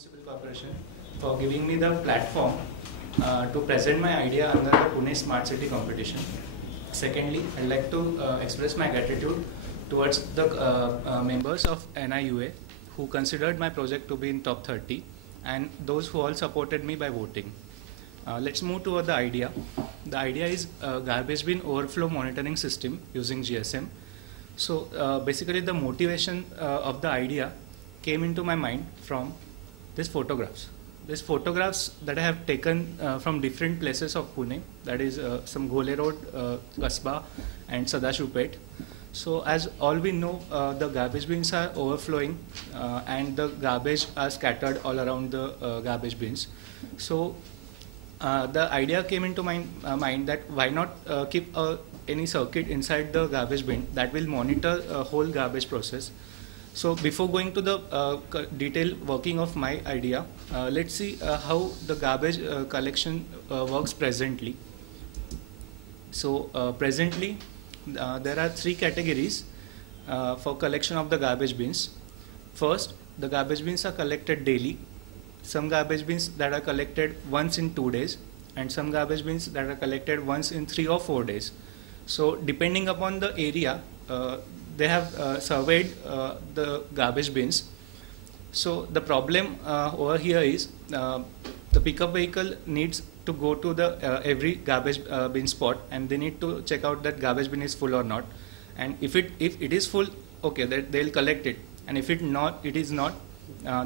Municipal Corporation for giving me the platform to present my idea under the Pune Smart City competition. Secondly, I'd like to express my gratitude towards the members of NIUA who considered my project to be in top 30 and those who all supported me by voting. Let's move toward the idea. The idea is garbage bin overflow monitoring system using GSM. So basically the motivation of the idea came into my mind from these photographs. These photographs that I have taken from different places of Pune, that is some Gole Road, Kasba and Sadashivpet. So as all we know, the garbage bins are overflowing and the garbage are scattered all around the garbage bins. So the idea came into my mind that why not keep any circuit inside the garbage bin that will monitor a whole garbage process. So before going to the detailed working of my idea, let's see how the garbage collection works presently. So presently there are three categories for collection of the garbage bins. First, the garbage bins are collected daily. Some garbage bins that are collected once in 2 days and some garbage bins that are collected once in 3 or 4 days. So depending upon the area, they have surveyed the garbage bins. So the problem over here is the pickup vehicle needs to go to the every garbage bin spot and they need to check out that garbage bin is full or not. And if it is full, okay, they'll collect it. And if it is not,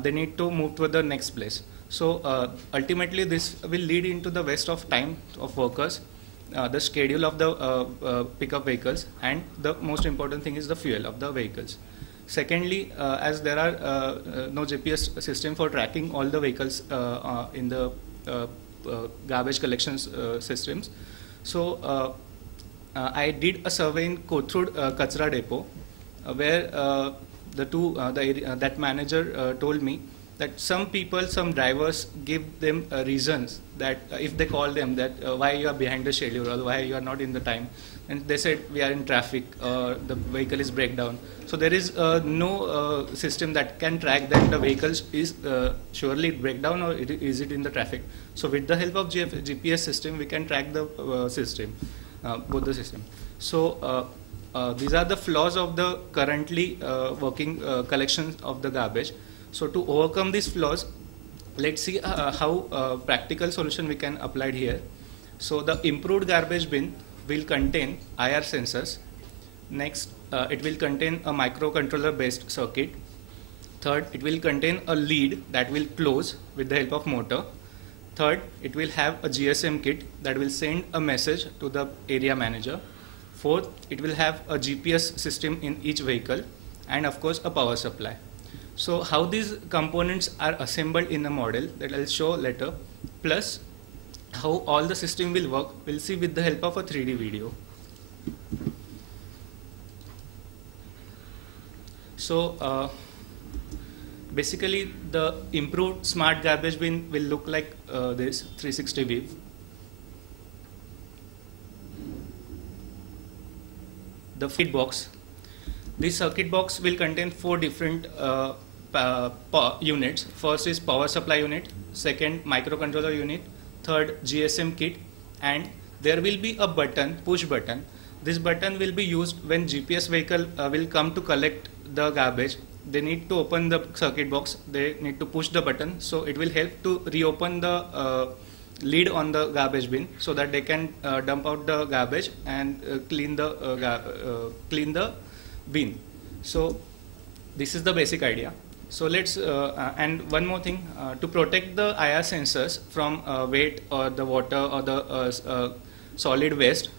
they need to move to the next place. So ultimately this will lead into the waste of time of workers, the schedule of the pickup vehicles, and the most important thing is the fuel of the vehicles. Secondly, as there are no GPS system for tracking all the vehicles in the garbage collection systems, so I did a survey in Kothur Kachra Depot where that manager told me that some people, some drivers give them reasons that if they call them that why you are behind the schedule or why you are not in the time, and they said we are in traffic or the vehicle is breakdown. So there is no system that can track that the vehicle is surely breakdown or is it in the traffic. So with the help of GPS system we can track the system, both the system. So these are the flaws of the currently working collection of the garbage. So to overcome these flaws, let's see how practical solution we can apply here. So the improved garbage bin will contain IR sensors. Next, it will contain a microcontroller based circuit. Third, it will contain a lead that will close with the help of motor. Third, it will have a GSM kit that will send a message to the area manager. Fourth, it will have a GPS system in each vehicle, and of course a power supply. So how these components are assembled in a model that I'll show later, plus how all the system will work, we'll see with the help of a 3D video. So basically the improved smart garbage bin will look like this 360 view. The feed box. This circuit box will contain 4 different units. First is power supply unit, second microcontroller unit, third GSM kit, and there will be a button, push button. This button will be used when GPS vehicle will come to collect the garbage. They need to open the circuit box, they need to push the button, so it will help to reopen the lid on the garbage bin so that they can dump out the garbage and clean the bin. So this is the basic idea. So let's and one more thing, to protect the IR sensors from weight or the water or the solid waste,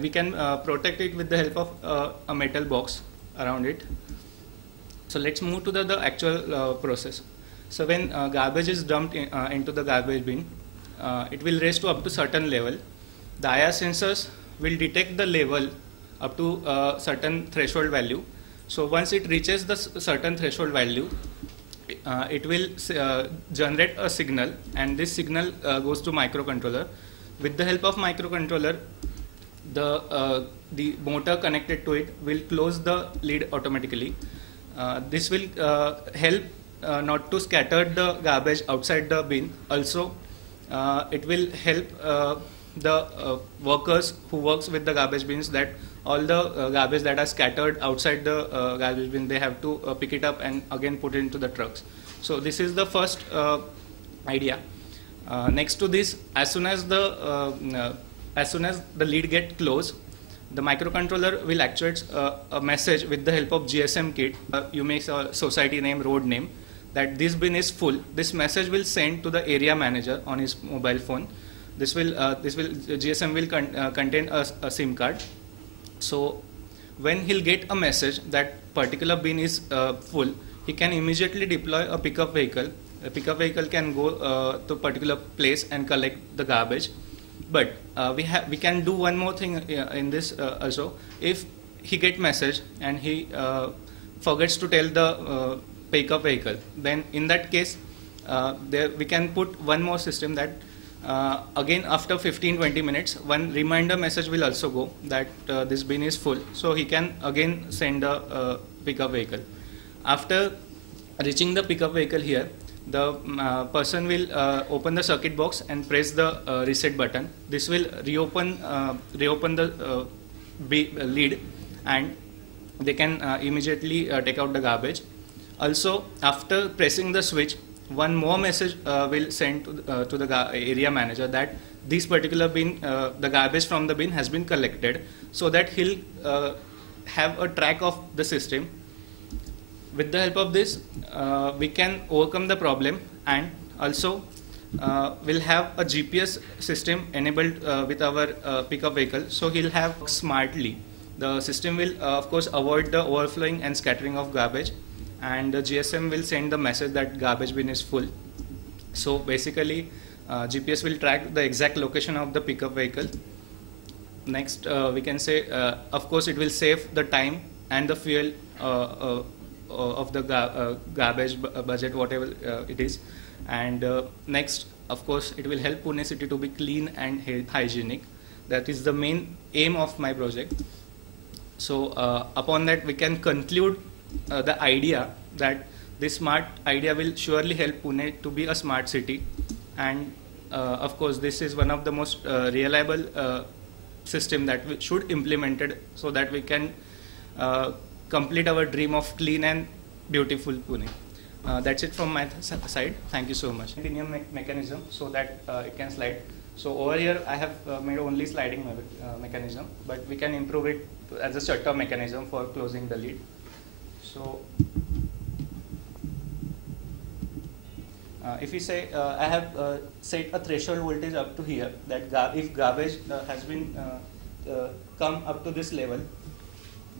we can protect it with the help of a metal box around it. So let's move to the actual process. So when garbage is dumped into the garbage bin, it will raise to up to certain level. The IR sensors will detect the level up to a certain threshold value. So once it reaches the certain threshold value, it will generate a signal, and this signal goes to microcontroller. With the help of microcontroller, the motor connected to it will close the lid automatically. This will help not to scatter the garbage outside the bin. Also, it will help the workers who works with the garbage bins that all the garbage that are scattered outside the garbage bin, they have to pick it up and again put it into the trucks. So this is the first idea. Next to this, as soon as the lid get closed, the microcontroller will actuate a message with the help of GSM kit. You make a society name, road name, that this bin is full. This message will send to the area manager on his mobile phone. GSM will contain a SIM card. So when he'll get a message that particular bin is full, he can immediately deploy a pickup vehicle. A pickup vehicle can go to a particular place and collect the garbage. But we can do one more thing in this also. If he get message and he forgets to tell the pickup vehicle, then in that case we can put one more system that again after 15-20 minutes one reminder message will also go that this bin is full, so he can again send a pickup vehicle. After reaching the pickup vehicle here, the person will open the circuit box and press the reset button. This will reopen the lid, and they can immediately take out the garbage. Also, after pressing the switch, one more message will send to the area manager that this particular bin, the garbage from the bin has been collected, so that he'll have a track of the system. With the help of this, we can overcome the problem, and also we'll have a GPS system enabled with our pickup vehicle, so he'll have smartly. The system will of course avoid the overflowing and scattering of garbage, and the GSM will send the message that garbage bin is full. So basically GPS will track the exact location of the pickup vehicle. Next, we can say of course it will save the time and the fuel of the garbage budget, whatever it is. And next, of course, it will help Pune city to be clean and hygienic. That is the main aim of my project. So upon that, we can conclude the idea that this smart idea will surely help Pune to be a smart city. And of course, this is one of the most reliable system that we should implemented, so that we can complete our dream of clean and beautiful Pune. That's it from my side. Thank you so much. Continuum mechanism so that it can slide. So over here I have made only sliding mechanism, but we can improve it as a shutter mechanism for closing the lid. So if we say I have set a threshold voltage up to here, that if garbage has been come up to this level,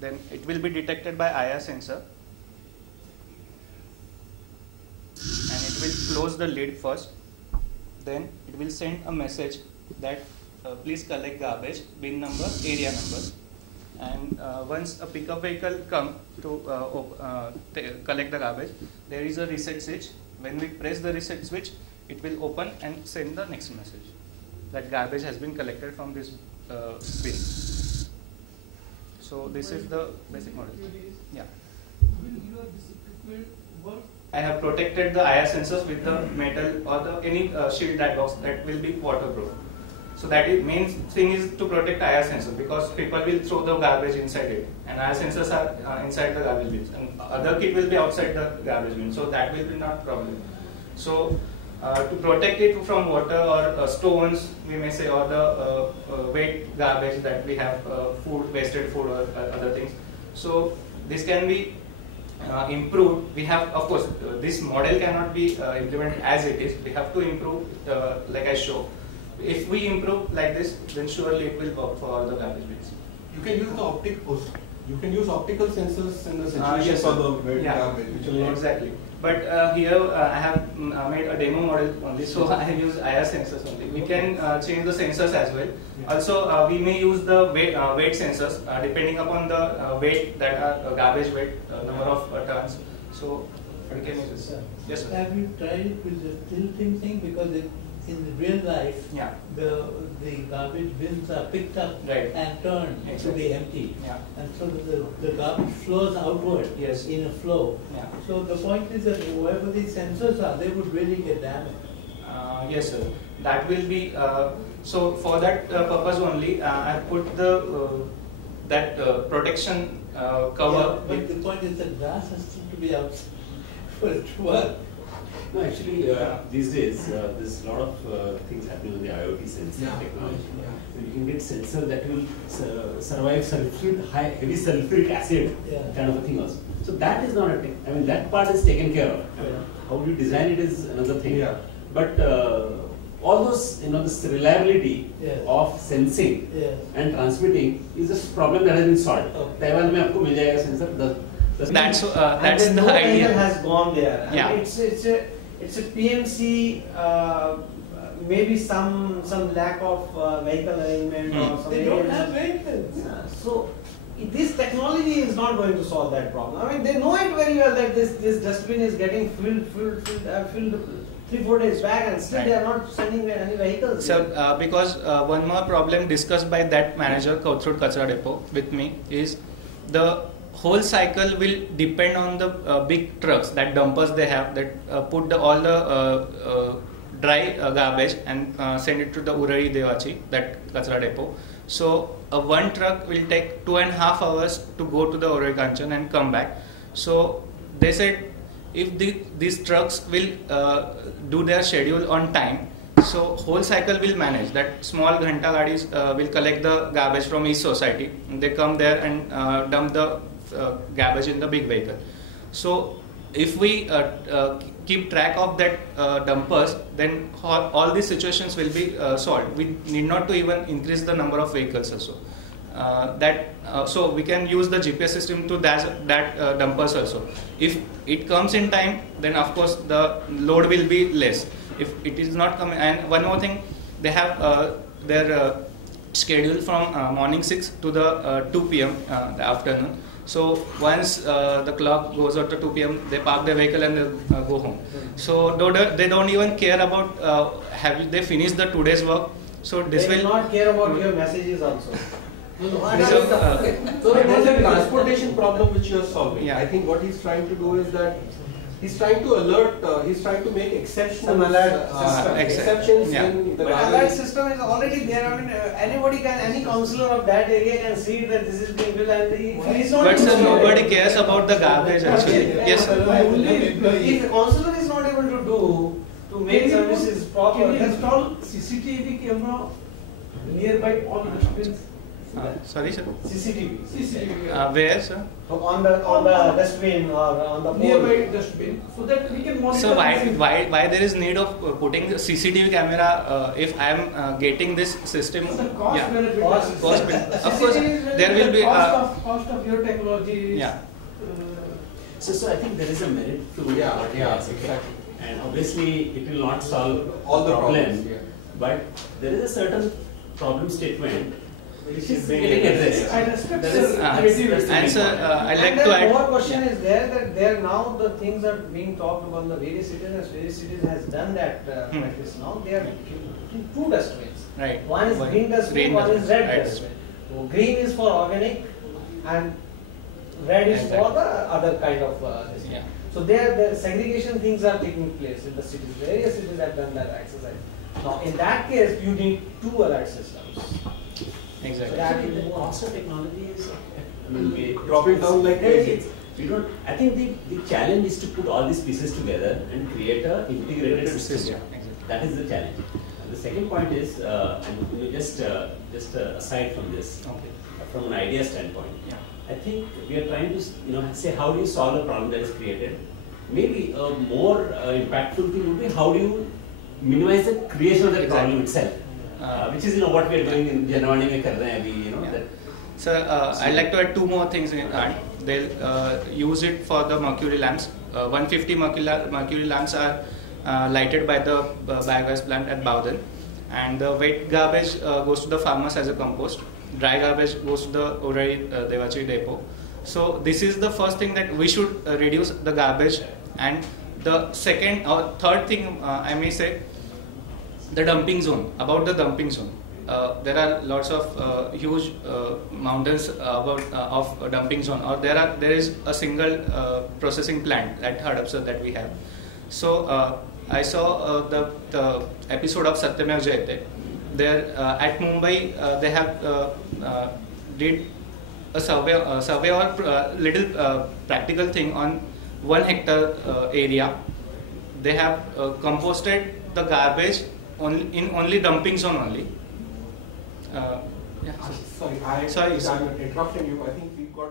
then it will be detected by IR sensor, and it will close the lid first. Then it will send a message that please collect garbage, bin number, area number. And once a pickup vehicle come to collect the garbage, there is a reset switch. When we press the reset switch, it will open and send the next message that garbage has been collected from this bin. So this is the basic model. Yeah. I have protected the IR sensors with the metal or the any shield that box that will be waterproof. So that is main thing is to protect IR sensor, because people will throw the garbage inside it, and IR sensors are inside the garbage bins, and other kit will be outside the garbage bin. So that will be not problem. So to protect it from water or stones, we may say, or the wet garbage that we have, food, wasted food or other things. So this can be improved. We have, of course, this model cannot be implemented as it is. We have to improve, like I show. If we improve like this, then surely it will work for all the garbage bins. You can use the you can use optical sensors in the situation yes, for the wet garbage. Exactly. But here I have made a demo model only, so I use IR sensors only. We can change the sensors as well. Also, we may use the weight sensors depending upon the weight that are garbage weight, number of tons. So we can use this. Yes, sir. Have you tried with the tilting thing? Because in the real life, Yeah. the garbage bins are picked up Right. and turned to Exactly. be empty. Yeah. And so the garbage flows outward Yes. in a flow. Yeah. So the point is that wherever these sensors are, they would really get damaged. Yes, sir. That will be so for that purpose only. I put the that protection cover. Yeah, but the point is that glass has to be out for it to work. No, actually, these days, there's a lot of things happening on the IoT sensor technology. Yeah. So you can get sensor that will survive heavy sulfuric acid kind of a thing also. So that is not a thing. I mean, that part is taken care of. Yeah. How you design it is another thing. Yeah. But all those, this reliability Yes. of sensing Yes. and transmitting is a problem that has been solved. Okay. Taiwan में आपको मिल जाएगा sensor. That's and the no idea. angle has gone there. And Yeah. it's a PMC. Maybe some lack of vehicle alignment or some. They don't areas. have vehicles. So this technology is not going to solve that problem. I mean, they know it very well that this dustbin is getting filled 3-4 days back, and still Right. they are not sending any vehicles. So, there. because one more problem discussed by that manager, Kothurud Kachra Depot, with me is the whole cycle will depend on the big trucks, that dumpers they have that put all the dry garbage and send it to the Urari Devachi, that Kachra Depot. So, one truck will take 2.5 hours to go to the Urari Kanchan and come back. So, they said if these trucks will do their schedule on time, so whole cycle will manage. That small ghanta gadis will collect the garbage from each society. They come there and dump the garbage in the big vehicle. So if we keep track of that dumpers, then all these situations will be solved. We need not to even increase the number of vehicles also. So we can use the GPS system to that dumpers also. If it comes in time, then of course the load will be less. If it is not coming, and one more thing, they have their schedule from morning 6 to the 2 p.m. The afternoon. So once the clock goes out to 2 p.m., they park their vehicle and they go home. So they don't even care about have they finished the today's work. So this They will not care about your messages also. So there's a transportation problem which you are solving. Yeah. I think what he's trying to do is that he's trying to alert, he's trying to make exceptions. Some alert system. Exceptions Yeah. in the But garbage. alert system is already there. I mean, any councillor of that area can see that this is being built, and if he's not. But sir, using it- nobody cares about the garbage actually. Yes, sir. If the councillor is not able to do to make services proper, Can you then install CCTV camera nearby all dustbins? Sorry, sir. CCTV CCTV Where, sir? on the dustbin or on the pole. nearby dustbin, so that we can monitor. So the why there is need of putting the CCTV camera if I am getting this system? It's a cost Yeah. benefit. Cost benefit. Of course, CCTV is there will be. cost of your technology. Is, Yeah. So I think there is a merit to what Yeah, you yeah, are saying. exactly. And obviously it will not solve All the problem, problems, yeah. but there is a certain problem statement which is being getting addressed. I respect That sir. is- I that's- do. that's the And main sir, point. I'd And like then to add. more question is there that there now the things are being talked about the various cities, and various cities has done that practice now. They are keeping two dustbins. Right. One is green dustbin, Green one is dustbin, red right. dustbin. So green is for organic, and red is for Exactly. the other kind of. This. Yeah. So there, the segregation things are taking place in the cities. Various cities have done that exercise. Now, in that case, you need two alert systems. Exactly. So Actually, the cost of technology is, I mean, Drop it down like crazy. we don't. I think the challenge is to put all these pieces together and create a integrated system. Exactly. That is the challenge. And the second point is, and just aside from this, Okay. from an idea standpoint, Yeah. I think we are trying to say how do you solve a problem that is created. Maybe a more impactful thing would be how do you minimize the creation of that problem itself, which is what we are doing in Janwani mein kar rahe hain abhi, Yeah. that. So I'd like to add two more things in that. They'll use it for the mercury lamps. 150 mercury lamps are lighted by the biogas plant at Bowden, and the wet garbage goes to the farmers as a compost. Dry garbage goes to the Urari Devachi depot. So this is the first thing that we should reduce the garbage, and the second or third thing I may say, the dumping zone. About the dumping zone, there are lots of huge mountains of dumping zone, or there is a single processing plant at Hadapsar that we have. So I saw the episode of Satyamev Jayate. There at Mumbai, they have did a survey or little practical thing on 1 hectare area. They have composted the garbage in only dumping zone only. Yeah. Sorry, I'm interrupting you. I think we've got